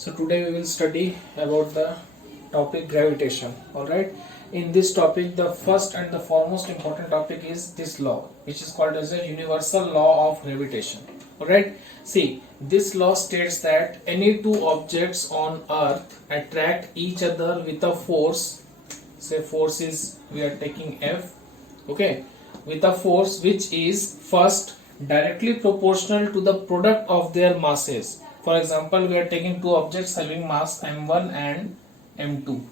So today we will study about the topic gravitation. Alright. In this topic, the first and the foremost important topic is this law, which is called as a universal law of gravitation. Alright. See, this law states that any two objects on earth attract each other with a force. Say force is, we are taking F, okay, with a force which is first directly proportional to the product of their masses. For example, we are taking two objects having mass m1 and m2.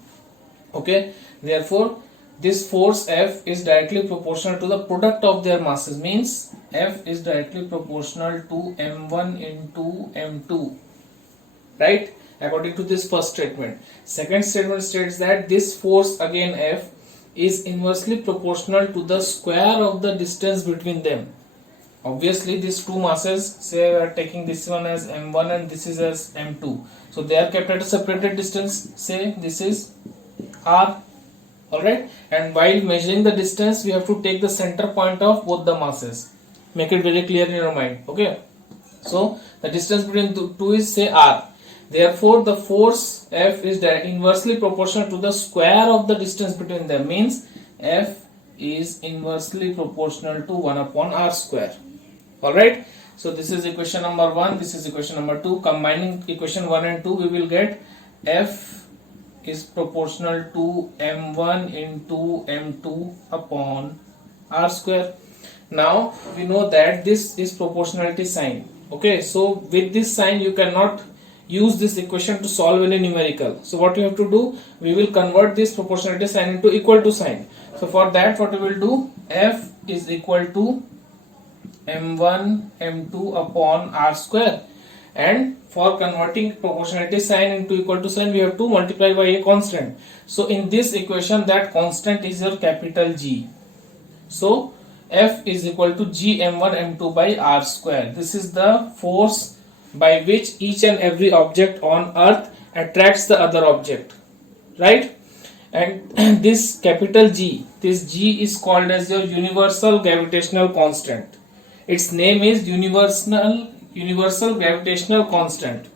Okay, therefore this force F is directly proportional to the product of their masses, means F is directly proportional to m1 into m2, right, according to this first statement. Second statement states that this force again F is inversely proportional to the square of the distance between them. Obviously these two masses, say we are taking this one as m1 and this is as m2, so they are kept at a separated distance, say this is r. Alright, and while measuring the distance we have to take the center point of both the masses. Make it very clear in your mind. Okay, so the distance between two is say r. Therefore the force F is inversely proportional to the square of the distance between them, means F is inversely proportional to 1 upon r square. Alright, so this is equation number 1, this is equation number 2. Combining equation 1 and 2, we will get F is proportional to m1 into m2 upon r square. Now we know that this is proportionality sign. Okay, so with this sign you cannot use this equation to solve any numerical. So what you have to do, we will convert this proportionality sign into equal to sign. So for that what we will do, F is equal to m1 m2 upon r square, and for converting proportionality sign into equal to sign we have to multiply by a constant. So in this equation that constant is your capital G. So F is equal to G m1 m2 by r square. This is the force by which each and every object on earth attracts the other object, right? And this capital G, this G is called as your universal gravitational constant. Its name is universal gravitational constant.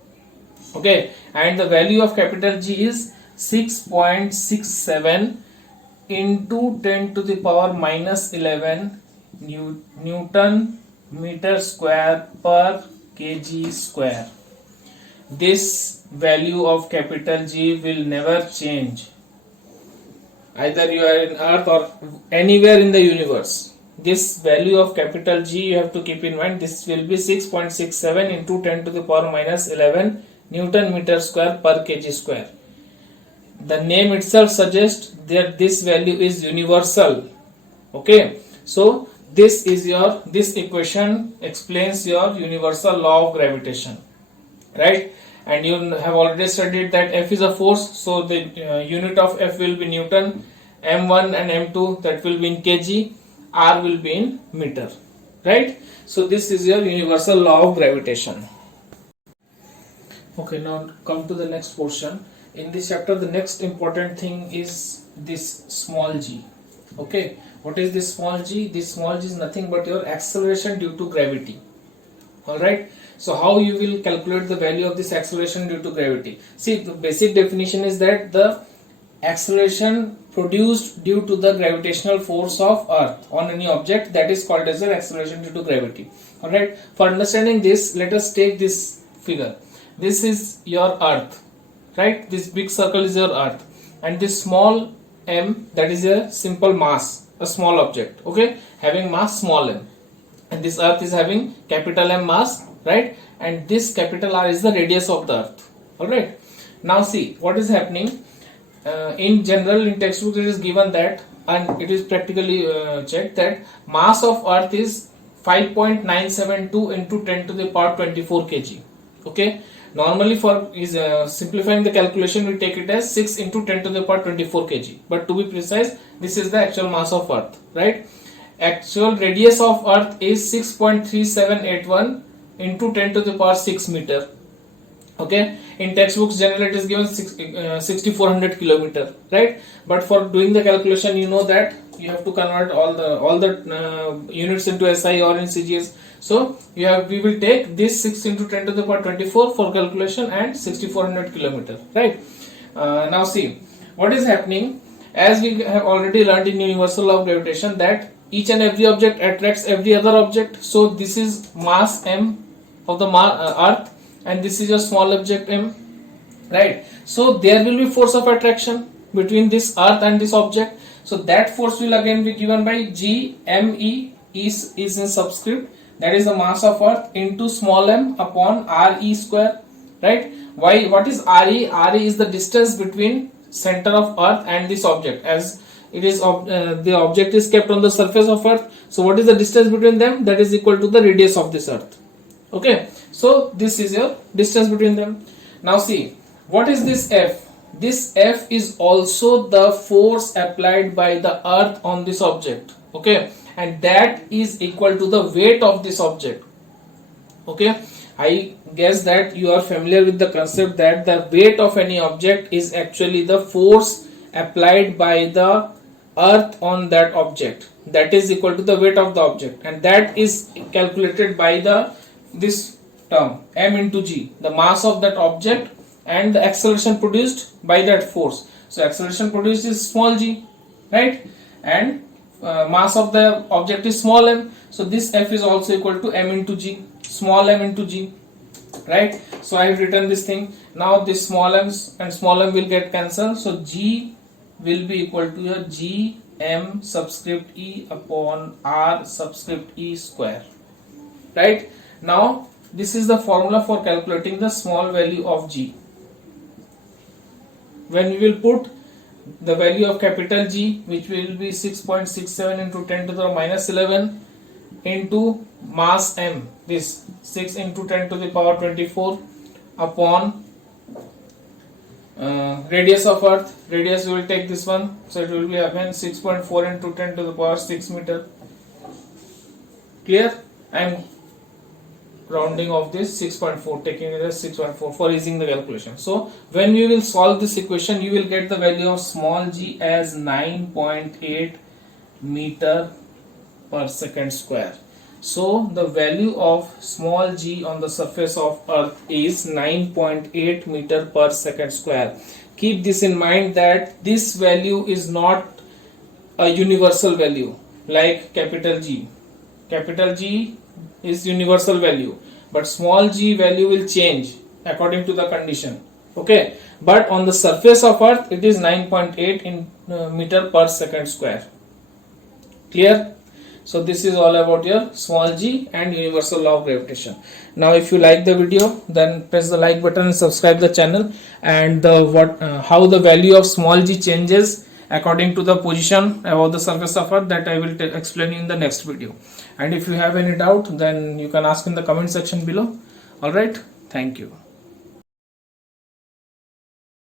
Okay, and the value of capital G is 6.67 into 10 to the power minus 11 Newton meter square per kg square. This value of capital G will never change, either you are in earth or anywhere in the universe. This value of capital G you have to keep in mind. This will be 6.67 into 10 to the power minus 11 Newton meter square per kg square. The name itself suggests that this value is universal. Okay, so this equation explains your universal law of gravitation, right? And you have already studied that F is a force, so the unit of F will be Newton, m1 and m2 that will be in kg, r will be in meter, right? So this is your universal law of gravitation. Okay, now come to the next portion. In this chapter the next important thing is this small g. Okay, what is this small g? This small g is nothing but your acceleration due to gravity. Alright, so how you will calculate the value of this acceleration due to gravity? See, the basic definition is that the acceleration produced due to the gravitational force of earth on any object, that is called as an acceleration due to gravity. Alright, for understanding this, let us take this figure. This is your earth, right? This big circle is your earth, and this small m, that is a simple mass, a small object, okay, having mass small m, and this earth is having capital M mass, right? And this capital R is the radius of the earth. Alright, now see what is happening. In general, in textbook it is given that, and it is practically checked, that mass of earth is 5.972 into 10 to the power 24 kg. Okay, normally for simplifying the calculation we take it as 6 into 10 to the power 24 kg, but to be precise this is the actual mass of earth, right? Actual radius of earth is 6.3781 into 10 to the power 6 meter. Okay, in textbooks generally it is given 6400 kilometer, right? But for doing the calculation, you know that you have to convert all the units into SI or in CGS. So we will take this 6 into 10 to the power 24 for calculation and 6400 kilometer, right? Now see what is happening. As we have already learned in universal law of gravitation that each and every object attracts every other object. So this is mass m of the earth, and this is a small object m, right? So there will be force of attraction between this earth and this object. So that force will again be given by G m e is in subscript, that is the mass of earth, into small m upon r e square, right? Why? What is re? Re is the distance between center of earth and this object, as it is the object is kept on the surface of earth. So what is the distance between them? That is equal to the radius of this earth. Okay, so this is your distance between them. Now see, what is this F? This F is also the force applied by the earth on this object. Okay, and that is equal to the weight of this object. Okay, I guess that you are familiar with the concept that the weight of any object is actually the force applied by the earth on that object. That is equal to the weight of the object, and that is calculated by this term m into g, the mass of that object and the acceleration produced by that force. So acceleration produced is small g, right? And mass of the object is small m. So this F is also equal to m into g, small m into g, right? So I have written this thing. Now this small m and small m will get cancelled. So g will be equal to your g m subscript e upon r subscript e square, right? Now this is the formula for calculating the small value of g. When we will put the value of capital G, which will be 6.67 into 10 to the minus 11 into mass m, this 6 into 10 to the power 24 upon radius of earth. Radius we will take this one, so it will be again 6.4 into 10 to the power 6 meter. Clear? I am rounding off this 6.4, taking it as 6.4 for easing the calculation. So when we will solve this equation, you will get the value of small g as 9.8 meter per second square. So the value of small g on the surface of earth is 9.8 meter per second square. Keep this in mind that this value is not a universal value like capital G. Capital G is universal value, but small g value will change according to the condition. Okay, but on the surface of earth it is 9.8 in meter per second square. Clear? So this is all about your small g and universal law of gravitation. Now if you like the video, then press the like button and subscribe the channel, and how the value of small g changes according to the position above the surface of earth, that I will explain in the next video. And if you have any doubt, then you can ask in the comment section below. Alright, thank you.